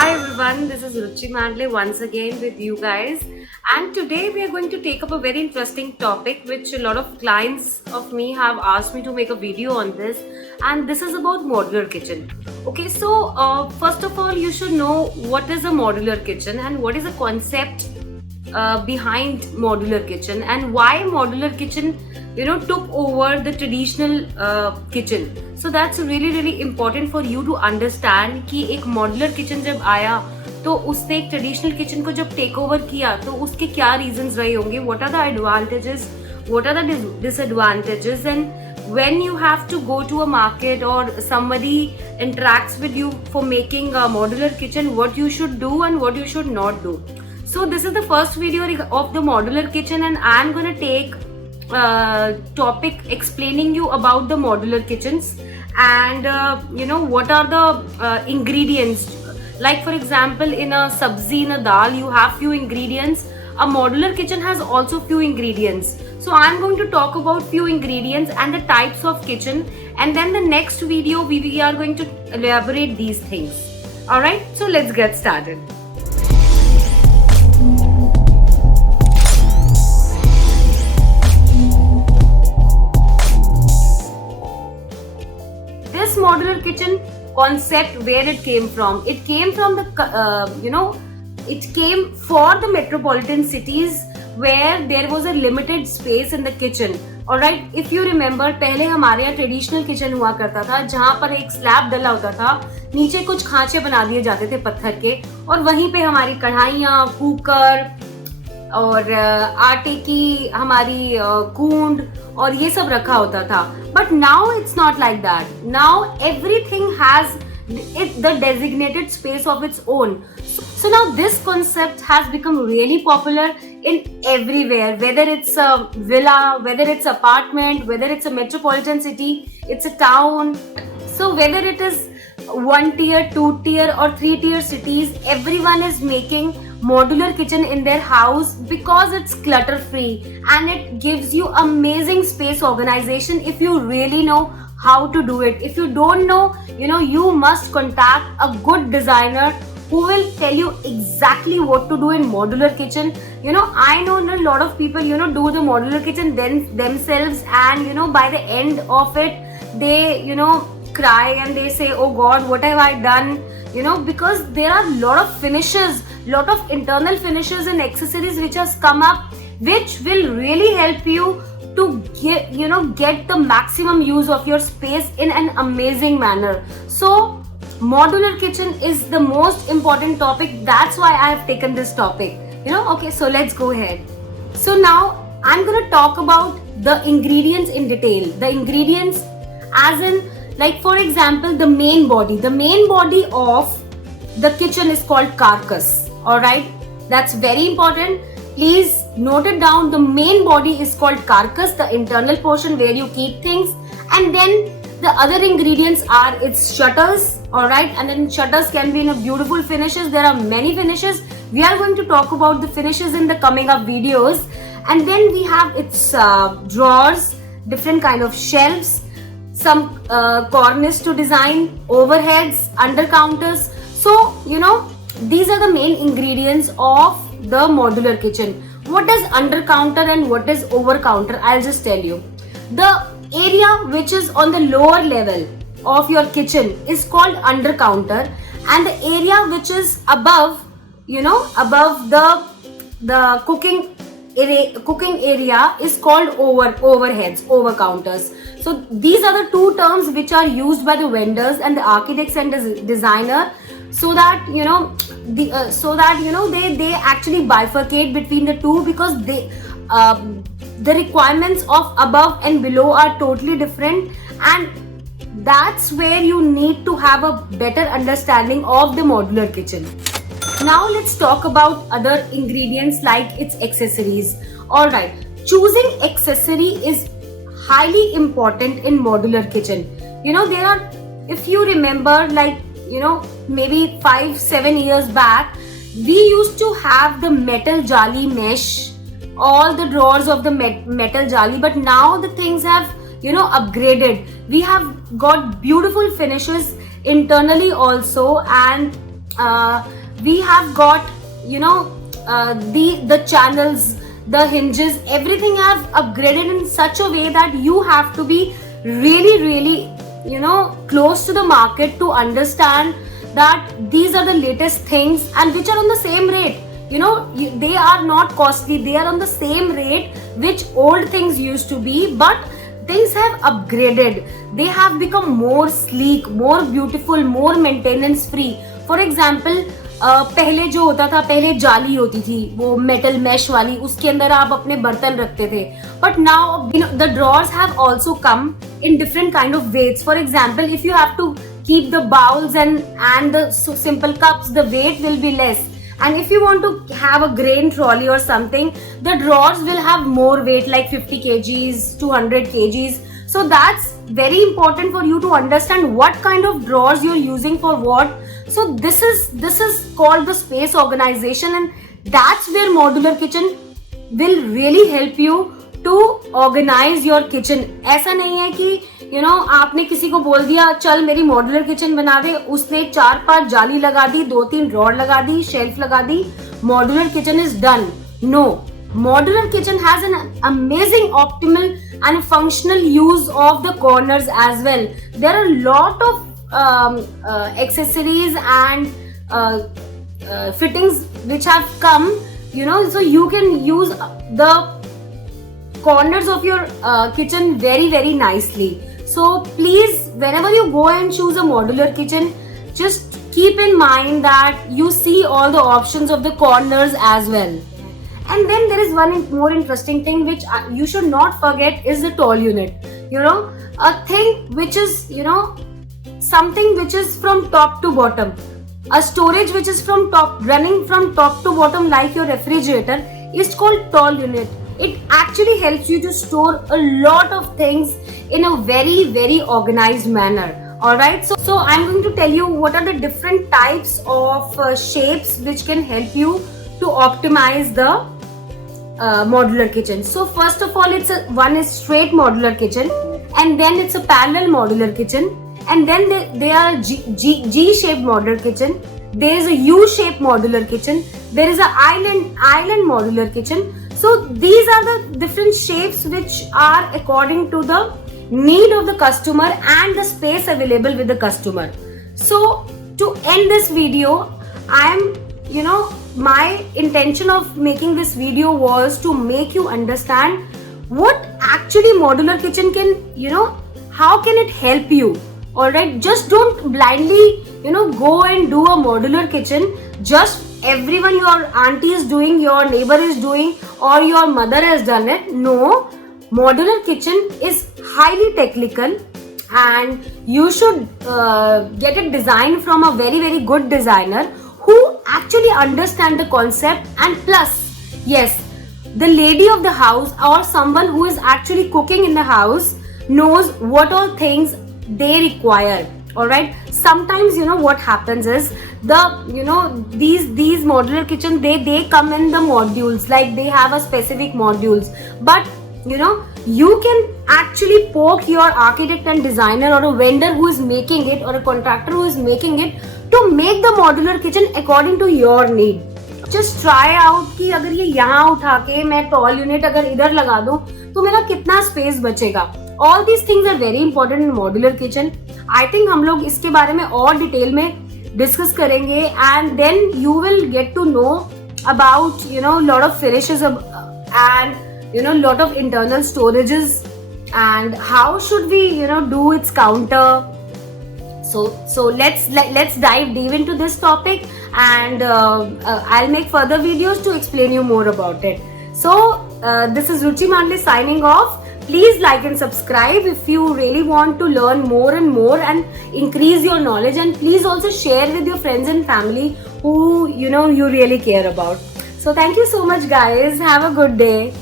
Hi everyone, this is Ruchi Mandle once again with you guys, and today we are going to take up a very interesting topic which a lot of clients of me have asked me to make a video on this, and this is about modular kitchen. Okay, so first of all you should know what is a modular kitchen and what is the concept behind modular kitchen and why modular kitchen took over the traditional kitchen. So that's really important for you to understand कि एक modular kitchen जब आया तो उसने एक traditional kitchen को जब take over किया तो उसके क्या reasons रहे होंगे, what are the advantages, what are the disadvantages, and when you have to go to a market or somebody interacts with you for making a modular kitchen, what you should do and what you should not do. So this is the first video of the modular kitchen, and I'm gonna take topic explaining you about the modular kitchens and what are the ingredients. Like for example, in a sabzi, in a dal, you have few ingredients. A modular kitchen has also few ingredients. So I'm going to talk about few ingredients and the types of kitchen, and then the next video we are going to elaborate these things. Alright, so let's get started. This modular kitchen concept, where it came from? It came from the it came for the metropolitan cities where there was a limited space in the kitchen. Alright, if you remember, पहले हमारे यहाँ traditional kitchen हुआ करता था जहाँ पर एक slab डला होता था, नीचे कुछ खांचे बना दिए जाते थे पत्थर के, और वहीं पे हमारी कढ़ाइयाँ, कुकर और आटे की हमारी कूंड और ये सब रखा होता था. But now it's not like that. Now everything has the designated space of its own. So now this concept has become really popular in everywhere, whether it's a villa, whether it's apartment, whether it's a metropolitan city, it's a town. So whether it is 1 tier, 2 tier or 3 tier cities, everyone is making modular kitchen in their house because it's clutter free and it gives you amazing space organization if you really know how to do it. If you don't know, you must contact a good designer who will tell you exactly what to do in modular kitchen. I know a lot of people do the modular kitchen themselves, and by the end of it they cry and they say, oh god, what have I done, because there are a lot of finishes, lot of internal finishes and accessories which has come up, which will really help you to get the maximum use of your space in an amazing manner. So modular kitchen is the most important topic. That's why I have taken this topic. Okay, so let's go ahead. So now I'm going to talk about the ingredients in detail. The ingredients as in, like for example, the main body of the kitchen is called carcass. Alright, that's very important. Please note it down. The main body is called carcass, the internal portion where you keep things, and then the other ingredients are its shutters. Alright, and then shutters can be in a beautiful finishes. There are many finishes. We are going to talk about the finishes in the coming up videos. And then we have its drawers, different kind of shelves, some cornice to design, overheads, under counters. So these are the main ingredients of the modular kitchen. What is under counter and what is over counter? I'll just tell you. The area which is on the lower level of your kitchen is called under counter, and the area which is above above the cooking area is called overheads, over counters. So these are the two terms which are used by the vendors and the architects and the designer, so that they actually bifurcate between the two, because they the requirements of above and below are totally different, and that's where you need to have a better understanding of the modular kitchen. Now let's talk about other ingredients like its accessories. Alright, choosing accessory is highly important in modular kitchen. There are, if you remember, like maybe 5-7 years back, we used to have the metal jali mesh, all the drawers of the metal jali, but now the things have upgraded. We have got beautiful finishes internally also, and We have got, the channels, the hinges, everything have upgraded in such a way that you have to be really close to the market to understand that these are the latest things and which are on the same rate. They are not costly, they are on the same rate which old things used to be, but things have upgraded. They have become more sleek, more beautiful, more maintenance free. For example, पहले जो होता था, पहले जाली होती थी वो metal mash वाली, उसके अंदर आप अपने बर्तन रखते थे. But now the drawers have also come in different kind of weights. For example, if you have to keep the bowls and the simple cups, the weight will be less. And if you want to have a grain trolley or something, the drawers will have more weight, like 50 kgs, 200 kgs. So that's very important for you to understand what kind of drawers you're using for what. So this is called the space organization, and that's where modular kitchen will really help you to organise your kitchen. ऐसा नहीं है कि आपने किसी को बोल दिया चल मेरी मॉड्यूलर किचन बना दे, उसने 4-5 जाली लगा दी, 2-3 ड्रॉर लगा दी, शेल्फ लगा दी, modular kitchen is done. No, modular kitchen has an amazing optimal and functional use of the corners as well. There are lot of accessories and fittings which have come, so you can use the corners of your kitchen very nicely. So please, whenever you go and choose a modular kitchen, just keep in mind that you see all the options of the corners as well. And then there is one more interesting thing which you should not forget is the tall unit. A thing which is, something which is from top to bottom. A storage which is running from top to bottom like your refrigerator is called tall unit. It actually helps you to store a lot of things in a very organized manner. Alright, so I'm going to tell you what are the different types of shapes which can help you to optimize the modular kitchen. So first of all, one is straight modular kitchen, and then it's a parallel modular kitchen, and then there are G-shaped modular kitchen. There is a U-shaped modular kitchen. There is a island modular kitchen. So these are the different shapes which are according to the need of the customer and the space available with the customer. So to end this video, my intention of making this video was to make you understand what actually modular kitchen can, how can it help you. Alright, just don't blindly, go and do a modular kitchen. Just everyone, your auntie is doing, your neighbor is doing, or your mother has done it. No, modular kitchen is highly technical, and you should get it designed from a very good designer who actually understand the concept. And plus, yes, the lady of the house or someone who is actually cooking in the house knows what all things they require. Alright, sometimes what happens is these modular kitchen, they come in the modules, like they have a specific modules, but you can actually poke your architect and designer or a vendor who is making it or a contractor who is making it to make the modular kitchen according to your need. Just try out कि अगर ये यहाँ उठा के मैं tall unit अगर इधर लगा दूं तो मेरा कितना space बचेगा. All these things are very important in modular kitchen. I think हम लोग इसके बारे में और डिटेल में डिस्कस करेंगे, and then you will get to know about lot of finishes and lot of internal storages and how should we do its counter. So let's dive deep into this topic, and I'll make further videos to explain you more about it. So this is Ruchi Mandle signing off. Please like and subscribe if you really want to learn more and more and increase your knowledge, and please also share with your friends and family who you really care about. So thank you so much guys. Have a good day.